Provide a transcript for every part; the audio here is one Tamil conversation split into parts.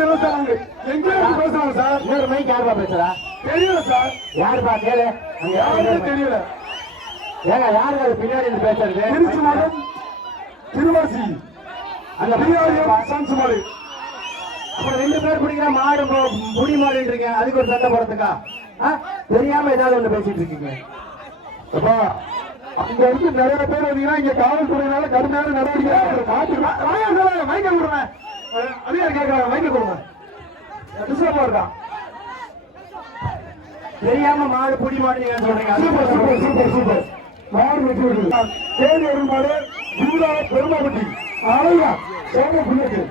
எங்க பேசுறாங்க சார்? இன்னொரு மைக் யாருப்பா பேசுறா? தெரியல சார். யாருப்பா கேளு? யாருமே தெரியல. ஏங்க யாரு அது பின்னாடி இருந்து பேசுறது? திருச்சி மாவட்டம் திருவாசி அந்த சான்ஸ் மாடு. அப்புறம் 2 பேர் பிடிக்கிற மாடு புடி மாடுன்னு இருக்கேன், அதுக்கு ஒரு சண்டை போறதுக்கா? தெரியாம ஏதாவது ஒண்ணு பேசிட்டு இருக்கீங்க. அப்பா அங்க இருந்து நிறைய பேர் வந்தீங்கன்னா இங்க காவல்துறையினால கடுமையான நடவடிக்கை. மைக்க கொடுங்க, அதிகாரி கேட்கறாங்க, மைக்க கொடுங்க. டிஸ்டர்பா இருக்கா? தெரியாம மாடு புடி மாடு நீங்க சொல்றீங்க. Super super super super. மாடு வெற்றி விடுது. தேடி வரும் மாடு ஜூடா பெருமாபட்டி அழகா சோம புண்ணியத்து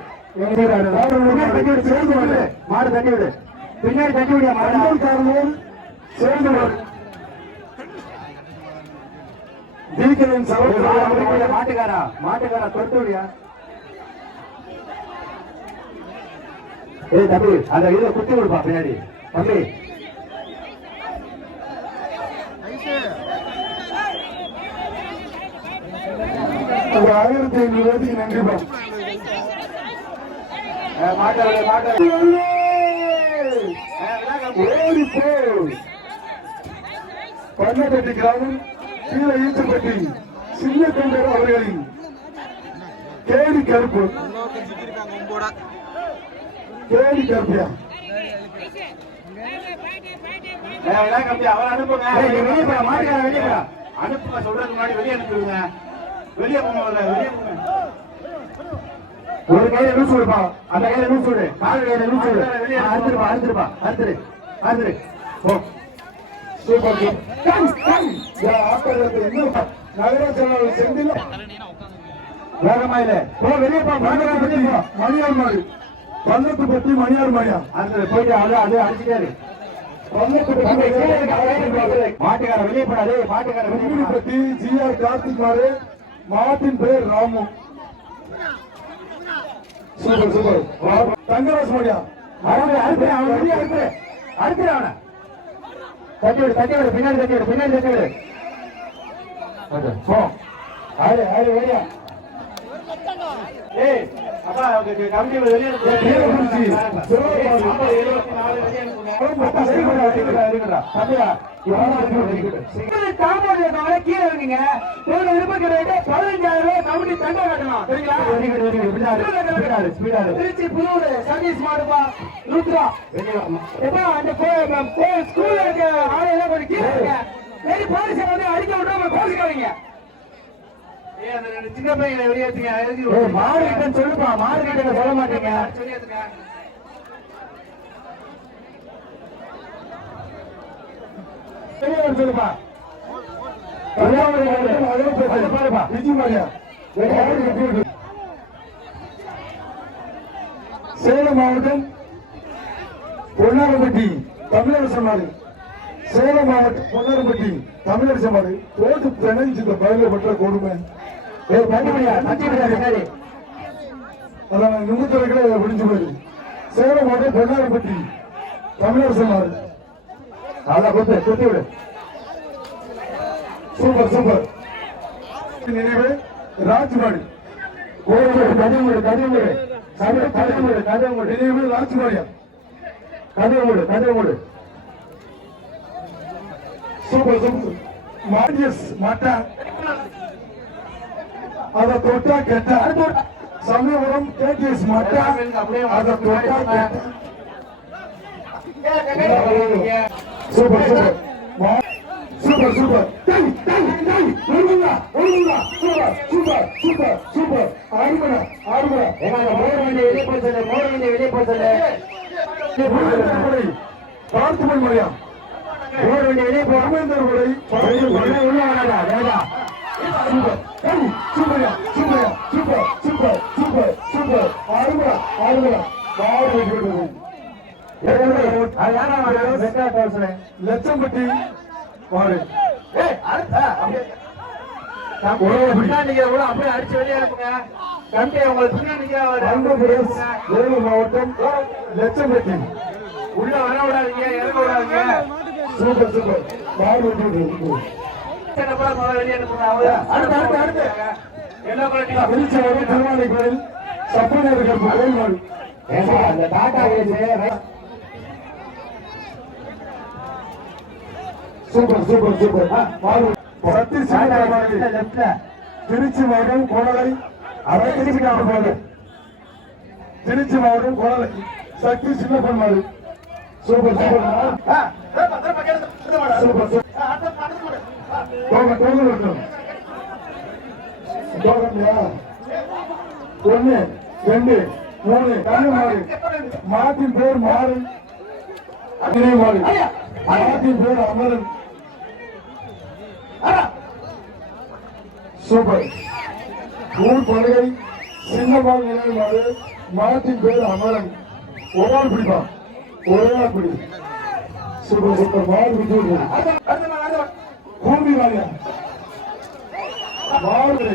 மாடு தட்டி விடு, பின்னாடி தட்டி விடியா மாடு சேர்ந்து மாட்டுக்காரா மாட்டுக்காரா தொட்டு விடியா? ஏய் தம்பி அந்த இதுல குத்தி விடுப்பா பின்னாடி தம்பி. 1500 ரூபாய்க்கு நன்றிப்பா. பண்ணப்பட்டி கிராமம் கீழே ஈச்சப்பட்டி சின்ன தொண்டர் அவர்களின் கேடி கருப்பு கேடி கருப்பியா அவன் அனுப்புங்க. அனுப்புங்க, சொல்றதுக்கு முன்னாடி வெளியே அனுப்பிடுங்க. வெளியே போங்க, வெளியே போங்க. ஒரு கையில லூஸ் விடுப்பா, அந்த கையில லூஸ் விடு, கால் கையில லூஸ் விடு. அறுத்துருப்பா அறுத்துருப்பா அறுத்துரு அறுத்துரு. சூப்பர் நகராட்சி செந்தில் வேகமா இல்ல வெளியே போ, மணியார் மாடு பள்ளத்து பத்தி மணியார் மாடியா அந்த போயிட்டு அது அடிச்சுட்டாரு. மாட்டுக்கார வெளியே போடாது, மாட்டுக்கார வெளியே பத்தி ஜிஆர் கார்த்திக் மாடு. மாட்டின் பேர் ராமு. Super super. தங்கராஜ் மாடியா அடுத்து அவனை தட்டி விடு தட்டி விடு, பின்னாடி தட்டி விடு, பின்னாடி தட்டி விடு. ஆறு ஆறு வெளியா. ஏய் அப்பா கமிட்டி வெளியே கீழே இருக்கீங்க. 15,000 ரூபாய் கமிட்டி தண்டை கட்டணும். திருச்சி புதூர் சர்வீஸ் மாடுப்பா ருத்ரா. அந்த ஸ்கூல்ல இருக்க ஆளையெல்லாம் கொஞ்சம் கீழே இருக்க போலீஸ் வந்து அடிக்க விட்டு போலீஸ்காரங்க சின்ன பையனை வெளியேற்றுங்க. மாடு கிட்ட சொல்லுப்பா, மாடு கிட்ட சொல்ல மாட்டீங்க. சொல்லுப்பா பாருப்பா விஜய் மாடியா. சேலம் மாவட்டம் பொன்னாரப்பட்டி தமிழரசன் மாடு. சேலம் மாவட்டம் பொன்னாரப்பட்டி தமிழரசன் மாடு போட்டு பிணைஞ்சு இந்த பயில பற்ற கொடுமை. அதான் நிமித்தவர்களே பிடிச்சு போயிரு. சேலம் மாவட்டம் பொன்னாரப்பட்டி தமிழரசன் மாடு. அதான் குத்தி விடு. Super super. நினைவு ராஜ்மாடி கதவுடு கதவுடு கதவுடு கதவுடு நினைவு ராஜ்மாடியா கதவுடு கதவுடு. Super super. மாடியஸ் மாட்டா அத தொட்டா கெட்ட சமயபுரம் கேடிஎஸ் மாட்டா அத தொட்டா கெட்ட. Super super super super. Super super super super. ஆடுமடா ஆடுமடா. வெளியே போய் சொல்லு, வெளியே போய் சொல்லு. பார்த்துமன் மலையா வெளியே போ. உள்ள வராதா வேதா. சூப்பர் சூப்பர்யா சூப்பர்யா சூப்பர் சூப்பர் சூப்பர் சூப்பர். ஆடுமடா ஆடுமடா. லட்சம்பட்டி மாடு. அப்படியே அடிச்சு வெளியே அனுப்புங்க. கம்பி உங்களுக்கு வேலூர் மாவட்டம் லட்சம்பட்டி. உள்ள வர விடாதீங்க, இறங்க விடாதீங்க. Super super. மாடு வெளியே அனுப்புங்க. அடுத்து வெளிச்சம் திருவானை கோயில் சப்பனர்கள் கோயில் மாடு அந்த Tata AC super super super Sathish லெப்ட்ல திருச்சி மாவட்டம் கோணலை அவரை திருப்பி போகுது திருச்சி மாவட்டம் கோணலை சக்தி சின்ன பொன்மாடு சூப்பர் சூப்பர் சூப்பர் ஒன்னு ரெண்டு மூணு கண்ணு மாடு மாட்டின் பேர் மாறு அக்னி மாடு மாட்டின் பேர் அமரன் சூப்பர் ஊர் பலகை சின்னமால் நினைவு மாடு மாட்டின் பேர் அமரன் ஒரு ஆள் பிடிப்பான் ஒரே ஆள் பிடி சூப்பர் சூப்பர் மாடு விட்டு பூமி வாரியா மாடு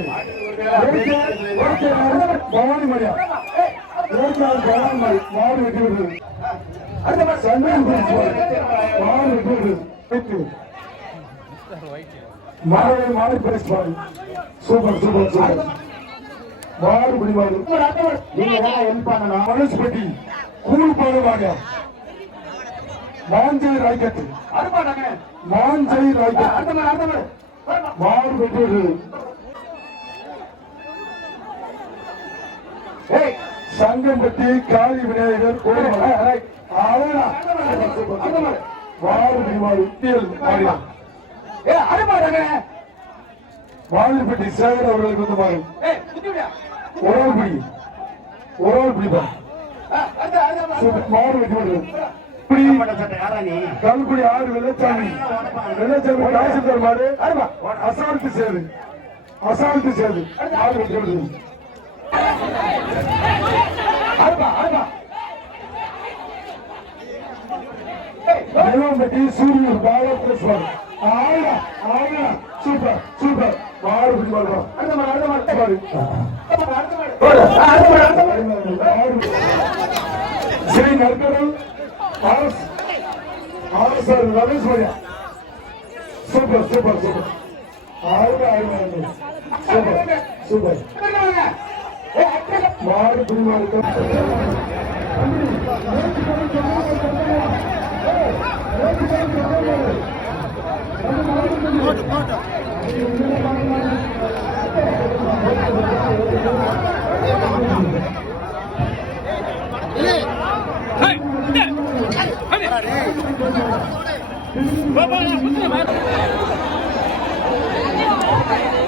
பவானி மரியா பவானி மாடு மாடு வெட்டி விடுறது மாடு வெட்டி விடுறது மாடு மாடு பரிசு மாடு சூப்பர் சூப்பர் சூப்பர் மாடு பிடி மாடு நீங்க ஹெல்ப் பண்ணணும் மனசுப்பட்டி கூழ் பாடுவாங்க மாஞ்சை ராய்கட்டு மாஞ்சை ராய்கட்டு மாடு வெட்டி விடுறது சங்கம்பட்டி காளி விநாயகர் கோயில் மாதிரிப்பட்டி சேகர் அவர்களுக்கு வந்து பாரு ஒரு ஆள் பிடிப்பா மாடு வெட்டி விடுறது கல்குடி ஆறு வெள்ளச்சாமி தாசில்தார் மாடு அசால்ட்டு சேது மாடு வெட்டி விடுறது தேவம்பட்டி சூரியன் பாலகிருஷ்ணன் சூப்பர் சூப்பர் மாடு பிடி மாடு ஸ்ரீ நற்கடல் RSR Ramesh Maria super super super super super மாடு பிடி மாடு Hey!